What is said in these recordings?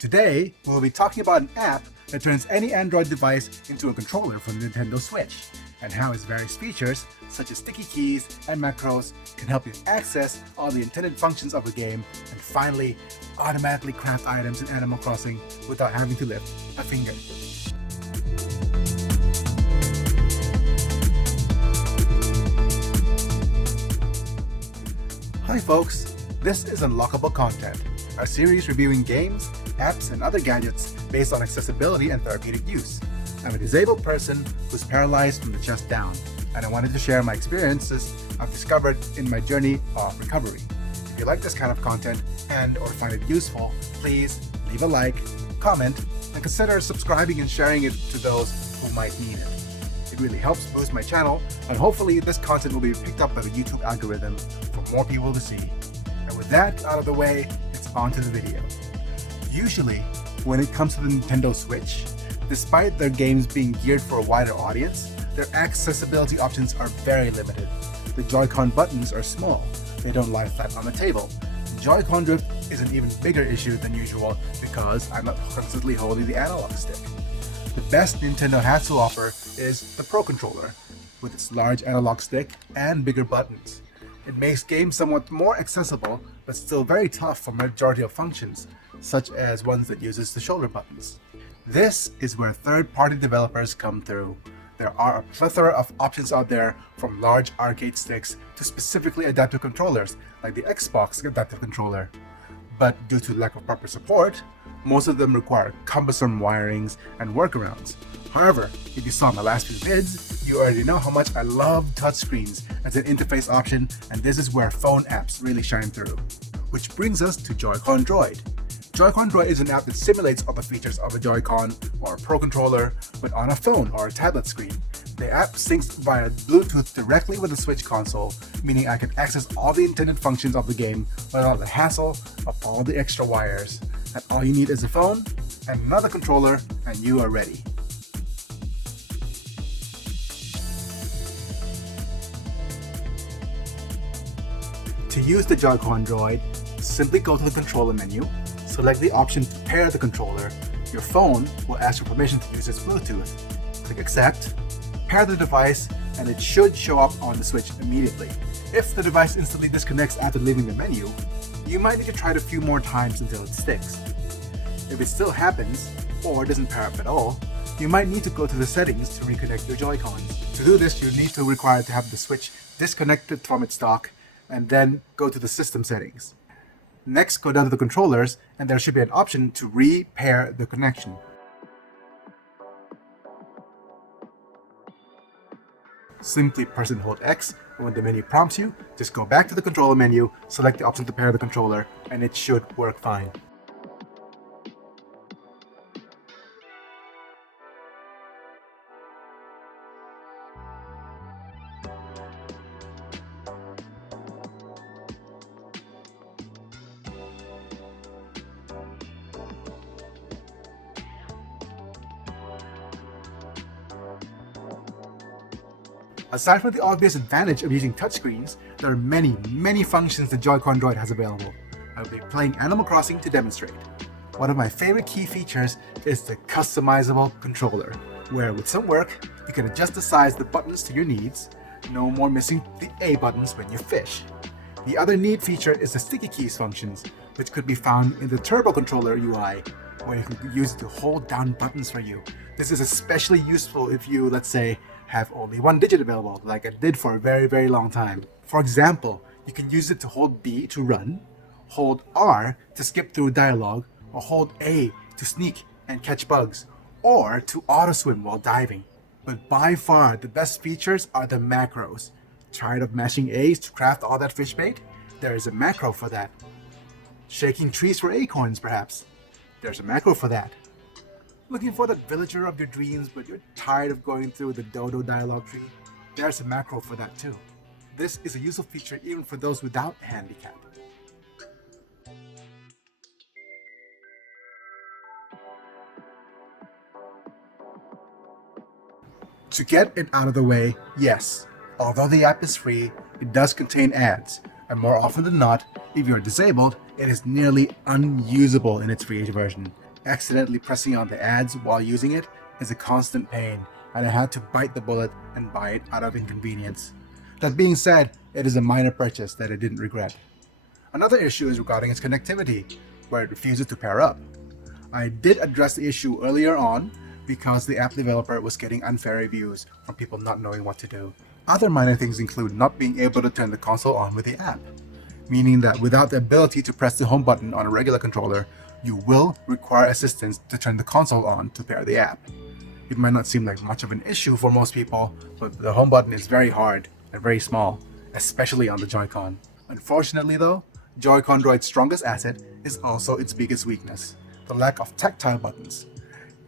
Today, we'll be talking about an app that turns any Android device into a controller for the Nintendo Switch, and how its various features, such as sticky keys and macros, can help you access all the intended functions of a game, and finally, automatically craft items in Animal Crossing without having to lift a finger. Hi folks, this is Unlockable Content, a series reviewing games, apps, and other gadgets based on accessibility and therapeutic use. I'm a disabled person who's paralyzed from the chest down, and I wanted to share my experiences I've discovered in my journey of recovery. If you like this kind of content and or find it useful, please leave a like, comment, and consider subscribing and sharing it to those who might need it. It really helps boost my channel, and hopefully this content will be picked up by the YouTube algorithm for more people to see. And with that out of the way, it's on to the video. Usually, when it comes to the Nintendo Switch, despite their games being geared for a wider audience, their accessibility options are very limited. The Joy-Con buttons are small, they don't lie flat on the table. Joy-Con drift is an even bigger issue than usual because I'm not constantly holding the analog stick. The best Nintendo has to offer is the Pro Controller, with its large analog stick and bigger buttons. It makes games somewhat more accessible, but still very tough for majority of functions, such as ones that uses the shoulder buttons. This is where third-party developers come through. There are a plethora of options out there, from large arcade sticks to specifically adaptive controllers, like the Xbox adaptive controller. But due to lack of proper support, most of them require cumbersome wirings and workarounds. However, if you saw my last few vids, you already know how much I love touchscreens as an interface option, and this is where phone apps really shine through. Which brings us to Joy-Con Droid. Joy-Con Droid is an app that simulates all the features of a Joy-Con or a Pro Controller, but on a phone or a tablet screen. The app syncs via Bluetooth directly with the Switch console, meaning I can access all the intended functions of the game without the hassle of all the extra wires. And all you need is a phone and another controller, and you are ready. To use the Joy-Con Droid, simply go to the controller menu, select the option to pair the controller. Your phone will ask for permission to use its Bluetooth. Click accept, pair the device, and it should show up on the Switch immediately. If the device instantly disconnects after leaving the menu, you might need to try it a few more times until it sticks. If it still happens, or doesn't pair up at all, you might need to go to the settings to reconnect your Joy-Cons. To do this, you need to require to have the Switch disconnected from its dock, and then go to the system settings. Next, go down to the controllers, and there should be an option to re-pair the connection. Simply press and hold X, and when the menu prompts you, just go back to the controller menu, select the option to pair the controller, and it should work fine. Aside from the obvious advantage of using touchscreens, there are many functions the Joy-Con Droid has available. I'll be playing Animal Crossing to demonstrate. One of my favorite key features is the customizable controller, where with some work, you can adjust the size of the buttons to your needs. No more missing the A buttons when you fish. The other neat feature is the sticky keys functions, which could be found in the Turbo Controller UI, where you can use it to hold down buttons for you. This is especially useful if you, let's say, have only one digit available, like I did for a very long time. For example, you can use it to hold B to run, hold R to skip through dialogue, or hold A to sneak and catch bugs, or to auto swim while diving. But by far, the best features are the macros. Tired of mashing A's to craft all that fish bait? There is a macro for that. Shaking trees for acorns, perhaps? There's a macro for that. Looking for that villager of your dreams, but you're tired of going through the dodo dialogue tree? There's a macro for that too. This is a useful feature even for those without a handicap. To get it out of the way, yes, although the app is free, it does contain ads, and more often than not, if you're disabled, it is nearly unusable in its free version. Accidentally pressing on the ads while using it is a constant pain, and I had to bite the bullet and buy it out of inconvenience. That being said, it is a minor purchase that I didn't regret. Another issue is regarding its connectivity, where it refuses to pair up. I did address the issue earlier on because the app developer was getting unfair reviews from people not knowing what to do. Other minor things include not being able to turn the console on with the app, meaning that without the ability to press the home button on a regular controller, you will require assistance to turn the console on to pair the app. It might not seem like much of an issue for most people, but the home button is very hard and very small, especially on the Joy-Con. Unfortunately though, Joy-Con Droid's strongest asset is also its biggest weakness, the lack of tactile buttons.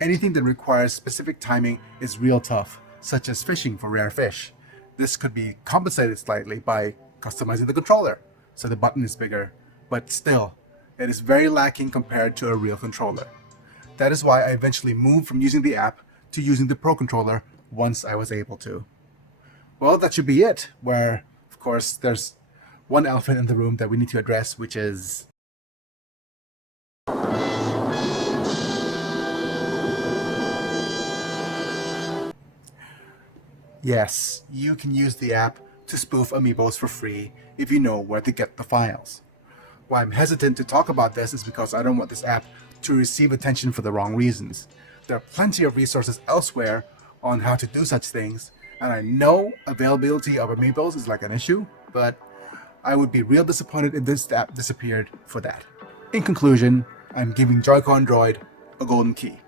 Anything that requires specific timing is real tough, such as fishing for rare fish. This could be compensated slightly by customizing the controller, so the button is bigger, but still, it is very lacking compared to a real controller. That is why I eventually moved from using the app to using the Pro Controller once I was able to. Well, that should be it, where, of course, there's one elephant in the room that we need to address, which is yes, you can use the app to spoof amiibos for free if you know where to get the files. Why I'm hesitant to talk about this is because I don't want this app to receive attention for the wrong reasons. There are plenty of resources elsewhere on how to do such things, and I know availability of amiibos is like an issue, but I would be real disappointed if this app disappeared for that. In conclusion, I'm giving Joy-Con Droid a golden key.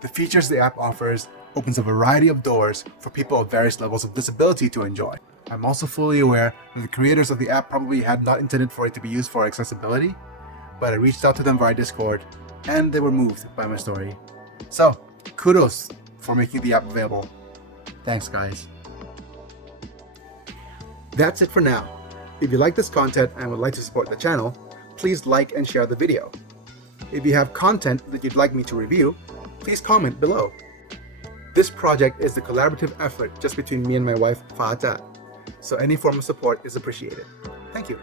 The features the app offers opens a variety of doors for people of various levels of disability to enjoy. I'm also fully aware that the creators of the app probably had not intended for it to be used for accessibility, but I reached out to them via Discord, and they were moved by my story. So, kudos for making the app available. Thanks, guys. That's it for now. If you like this content and would like to support the channel, please like and share the video. If you have content that you'd like me to review, please comment below. This project is a collaborative effort just between me and my wife, Fata, so any form of support is appreciated. Thank you.